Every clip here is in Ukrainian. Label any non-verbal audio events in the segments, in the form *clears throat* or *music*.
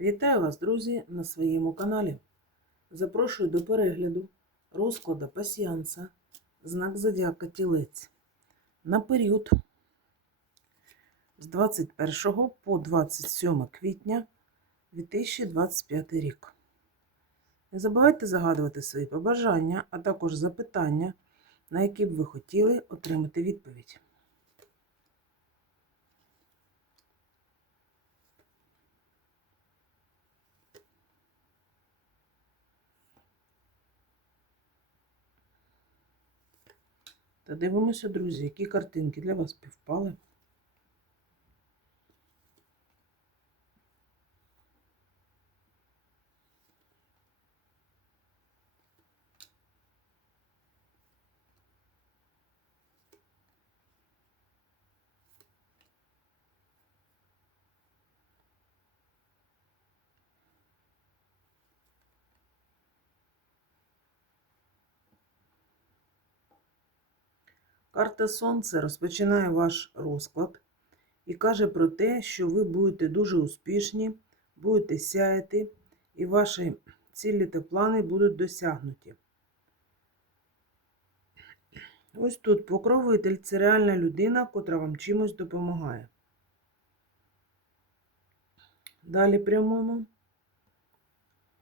Вітаю вас, друзі, на своєму каналі. Запрошую до перегляду розкладу пасіанса знак Зодіака Тілець на період з 21 по 27 квітня 2025 рік. Не забувайте загадувати свої побажання, а також запитання, на які б ви хотіли отримати відповідь. Та дивимося, друзі, які картинки для вас співпали. Карта Сонце розпочинає ваш розклад і каже про те, що ви будете дуже успішні, будете сяяти, і ваші цілі та плани будуть досягнуті. Ось тут покровитель це реальна людина, котра вам чимось допомагає. Далі прямуємо.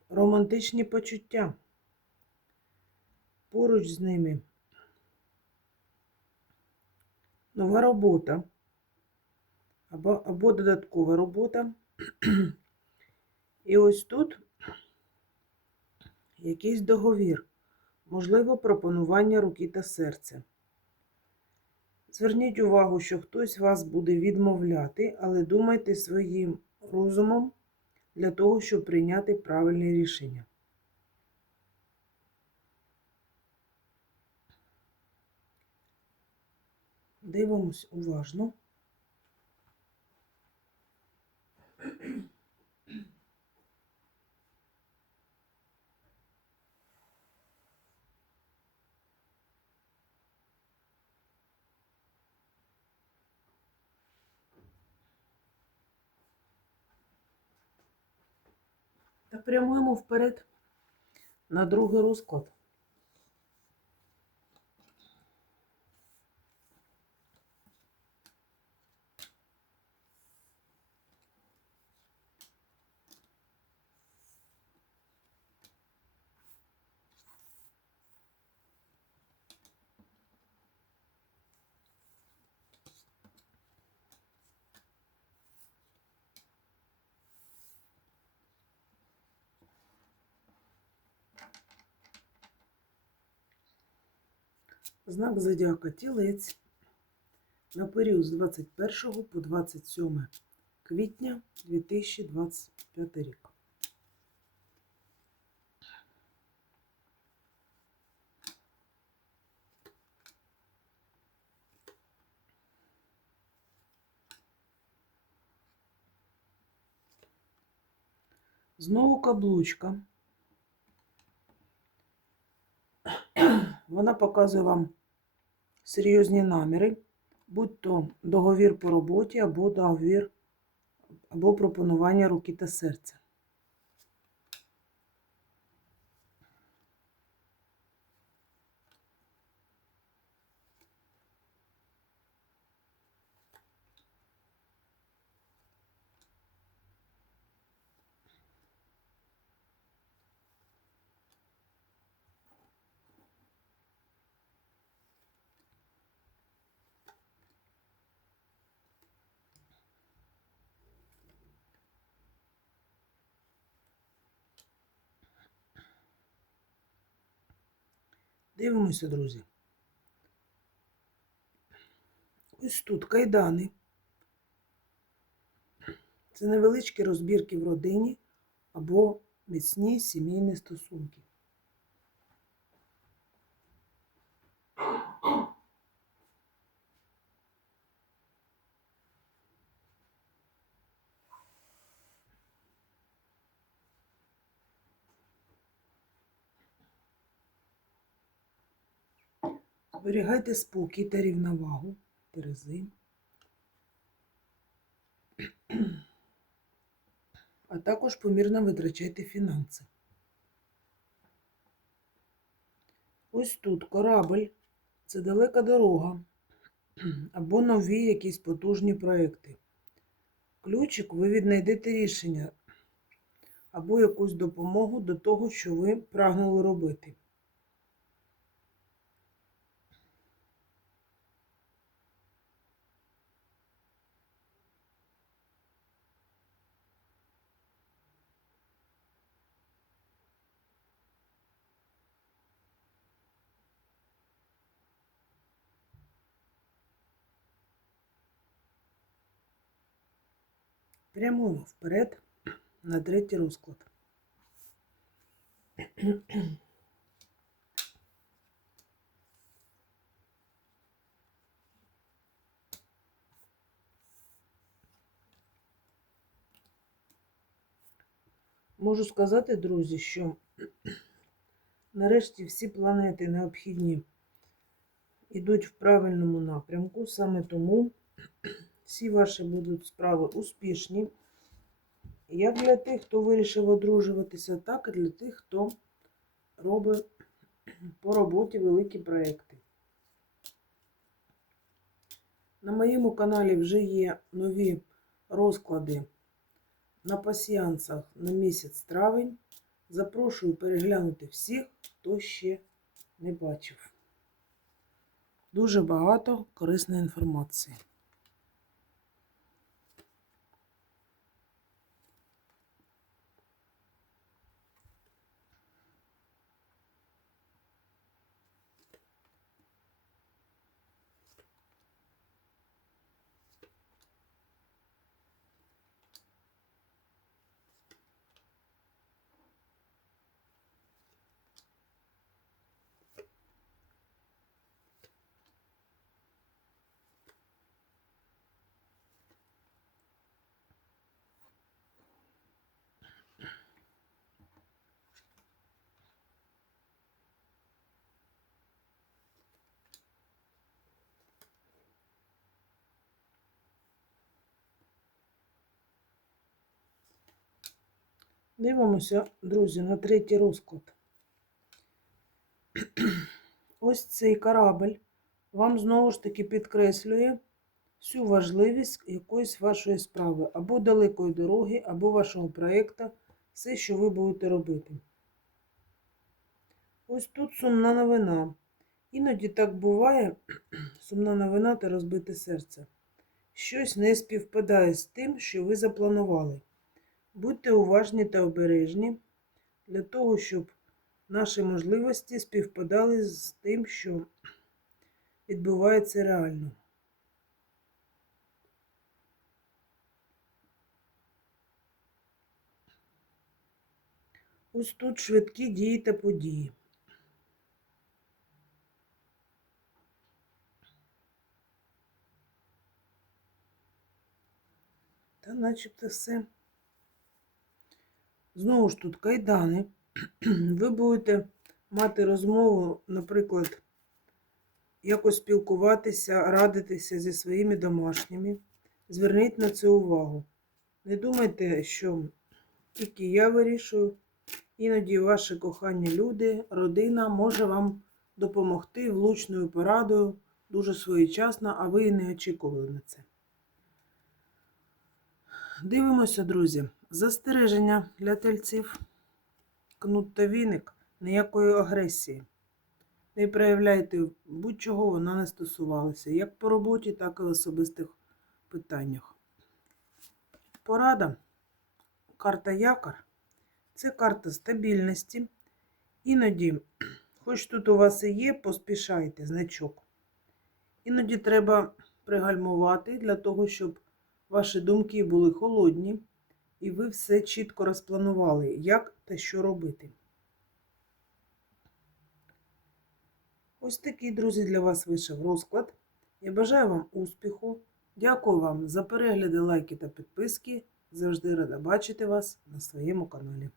Романтичні почуття. Поруч з ними нова робота або, або додаткова робота. І ось тут якийсь договір, можливо, пропонування руки та серця. Зверніть увагу, що хтось вас буде відмовляти, але думайте своїм розумом для того, щоб прийняти правильне рішення. Дивимось уважно. Та прямуємо вперед на другий розклад. Знак зодіака Тілець на період з 21 по 27 квітня 2025 рік. Знову каблучка. Вона показує вам серйозні наміри, будь то договір по роботі, або договір, або пропонування руки та серця. Дивимося, друзі. Ось тут кайдани. Це невеличкі розбірки в родині або міцні сімейні стосунки. Зберігайте спокій та рівновагу Терези. а також помірно витрачайте фінанси. Ось тут корабль це далека дорога або нові якісь потужні проекти. Ключик ви віднайдете рішення або якусь допомогу до того, що ви прагнули робити. Прямуємо вперед на третій розклад. Можу сказати, друзі, що нарешті всі планети необхідні йдуть в правильному напрямку, саме тому всі ваші будуть справи успішні. Як для тих, хто вирішив одружуватися, так і для тих, хто робить по роботі великі проекти. На моєму каналі вже є нові розклади на пасіянсах на місяць травень. Запрошую переглянути всіх, хто ще не бачив. Дуже багато корисної інформації. Дивимося, друзі, на третій розклад. *clears throat* Ось цей корабль вам знову ж таки підкреслює всю важливість якоїсь вашої справи, або далекої дороги, або вашого проєкту, все, що ви будете робити. Ось тут сумна новина. Іноді так буває, *clears throat* сумна новина та розбите серце. Щось не співпадає з тим, що ви запланували. Будьте уважні та обережні для того, щоб наші можливості співпадали з тим, що відбувається реально. Ось тут швидкі дії та події. Та начебто все. Знову ж тут кайдани. *clears throat* Ви будете мати розмову, наприклад, якось спілкуватися, радитися зі своїми домашніми. Зверніть на це увагу. Не думайте, що тільки я вирішую. Іноді ваші кохані люди, родина може вам допомогти влучною порадою дуже своєчасно, а ви і не очікували на це. Дивимося, друзі. Застереження для тельців. Кнут та віник ніякої агресії. Не проявляйте будь-чого вона не стосувалася, як по роботі, так і в особистих питаннях. Порада. Карта якор це карта стабільності. Іноді, хоч тут у вас і є, поспішайте значок. Іноді треба пригальмувати для того, щоб ваші думки були холодні, і ви все чітко розпланували, як та що робити. Ось такий, друзі, для вас вийшов розклад. Я бажаю вам успіху. Дякую вам за перегляди, лайки та підписки. Завжди рада бачити вас на своєму каналі.